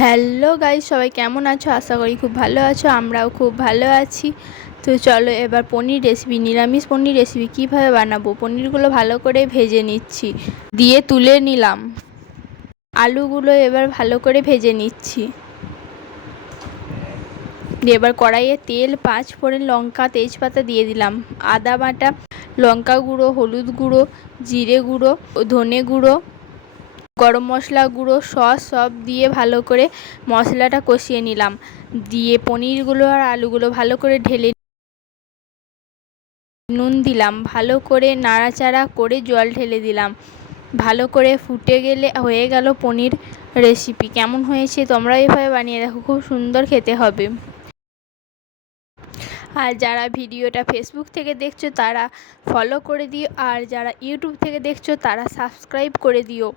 Hello guys সবাই কেমন আছো? আশা করি খুব ভালো আছো, আমরাও খুব ভালো আছি। তো চলো এবার পনির রেসিপি নিরামিষ পনির রেসিপি কীভাবে বানাবো? পনিরগুলো ভালো করে ভেজে নিচ্ছি, দিয়ে তুলে নিলাম। আলুগুলো এবার ভালো করে ভেজে নিচ্ছি। দিয়ে এবার কড়াইয়ে তেল, পাঁচ ফোড়ন লঙ্কা, তেজপাতা দিয়ে দিলাম। আদা বাটা, লঙ্কা গুঁড়ো, হলুদ গুঁড়ো, জিরে গুঁড়ো, ধনে গুঁড়ো গরম মশলা গুঁড়ো, সস সব দিয়ে ভালো করে মশলাটা কষিয়ে নিলাম। দিয়ে পনিরগুলো আর আলুগুলো ভালো করে ঢেলে নুন দিলাম। ভালো করে নাড়াচাড়া করে জল ঢেলে দিলাম। ভালো করে ফুটে গেলে, হয়ে গেল পনির রেসিপি কেমন হয়েছে তোমরা এভাবে বানিয়ে দেখো, খুব সুন্দর খেতে হবে। আর যারা ভিডিওটা ফেসবুক থেকে দেখছ, তারা ফলো করে দিও। আর যারা ইউটিউব থেকে দেখছ, তারা সাবস্ক্রাইব করে দিও।